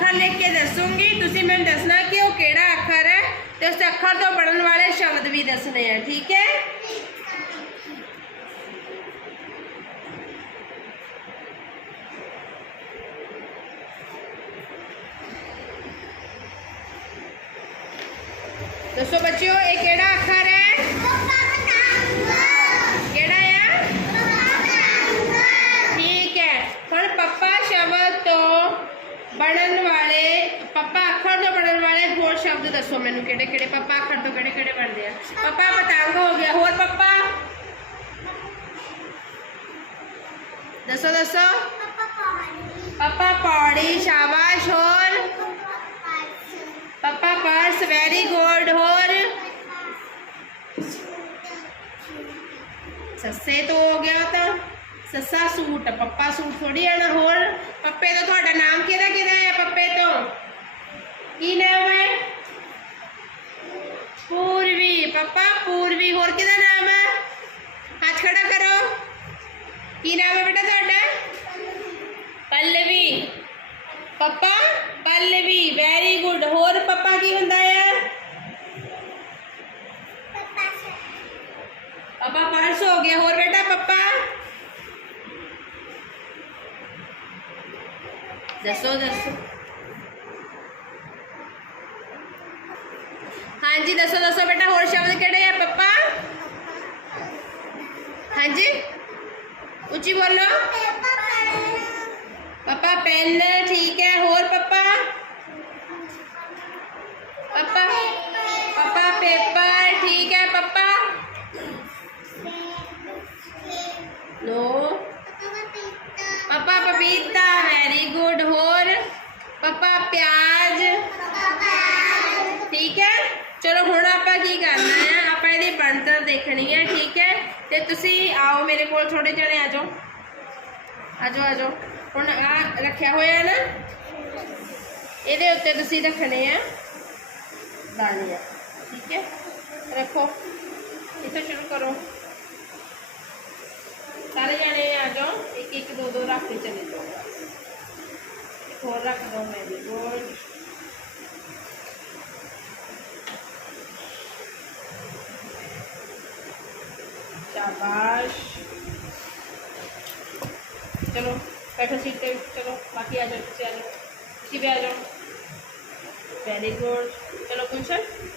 अखर लिख के दसूँगी तुम मैं दसना कि वह कड़ा अखर है तो उस अखर तो पढ़ने वाले शब्द भी दसने हैं ठीक है दसो बच्चो ये केड़ा अखर है ठीक है हम पप्पा शब्द तो ਬਣਨ ਵਾਲੇ, ਪੱਪਾ ਅੱਖਰ ਤੋਂ ਬਣਨ ਵਾਲੇ ਹੋਰ ਸ਼ਬਦ ਦੱਸੋ ਮੈਨੂੰ, ਕਿਹੜੇ ਕਿਹੜੇ ਪੱਪਾ ਅੱਖਰ ਤੋਂ ਕਿਹੜੇ ਕਿਹੜੇ ਬਣਦੇ ਆ? ਪੱਪਾ, ਪਤੰਗ ਹੋ ਗਿਆ, ਹੋਰ ਪੱਪਾ? ਦੱਸੋ ਦੱਸੋ। ਪੱਪਾ ਪੌੜੀ, ਸ਼ਾਬਾਸ਼, ਹੋਰ? ਪਪਾ ਪਰਸ ਵੈਰੀ ਗੁੱਡ ਹੋਰ? ਸੱਸੇ ਤੋਂ ਹੋ ਗਿਆ ਤਾਂ ਸੱਸਾ ਸੂਟ ਪੱਪਾ ਸੂਟ ਥੋੜੀ ਆਣਾ ਹੋਰ ਪੱਪੇ ਤੋਂ ਤੁਹਾਡਾ ਨਾਮ ਕਿਹਦਾ ਕਿਹਦਾ ਹੈ ਪੱਪੇ ਤੋਂ ਕੀ ਨਾਮ ਹੈ ਪੂਰਵੀ ਪੱਪਾ ਪੂਰਵੀ ਹੋਰ ਕਿਹਦਾ ਨਾਮ ਹੈ ਹੱਥ ਖੜਾ ਕਰੋ ਕੀ ਨਾਮ ਹੈ ਬੇਟਾ ਤੁਹਾਡਾ Pallavi papa Pallavi very good ਹੋਰ ਪੱਪਾ ਕੀ ਹੁੰਦਾ ਹੈ ਪਾਪਾ ਪਰਸ ਹੋ ਗਿਆ ਹੋਰ दसो दसो हाँ जी, दसो दसो बेटा, होर शब्द केड़े है, पप्पा? हाँ जी? उची बोलो। पापा पेन, ठीक है। होर पापा पापा पापा पेपर, ठीक है पापा नो पापा पपीता। ਚਲੋ ਹੁਣ ਆਪਾਂ ਕੀ ਕਰਨਾ ਹੈ? ਆਪਾਂ ਇਹਦੀ ਬਣਤਰ ਦੇਖਣੀ ਹੈ, ਠੀਕ ਹੈ? ਤੇ ਤੁਸੀਂ ਆਓ ਮੇਰੇ ਕੋਲ ਥੋੜੇ ਜਣੇ, ਆ ਜਾਓ। ਆ ਜਾਓ ਆ ਜਾਓ। ਹੁਣ ਆ ਰੱਖਿਆ ਹੋਇਆ ਨਾ? ਇਹਦੇ ਉੱਤੇ ਤੁਸੀਂ ਰੱਖਣੇ ਆ ਦਾਣੀਆਂ, ਠੀਕ ਹੈ? ਰੱਖੋ। ਇੱਥੋਂ ਸ਼ੁਰੂ ਕਰੋ। ਸਾਰੇ ਜਾਣੇ ਆ ਜਾਓ। ਇੱਕ ਇੱਕ ਦੋ ਦੋ ਰੱਖ ਕੇ ਚਲੇ ਜਾਓ। ਹੋਰ ਰੱਖ ਦੋ, ਮੈਂ ਵੀ। ਗੁੱਡ शाबाश। चलो, बैठो सीट पे, चलो, बाकी आ जाओ किसी आ जाओ। किसी भी आ जाओ। वेरी गुड चलो गुलशन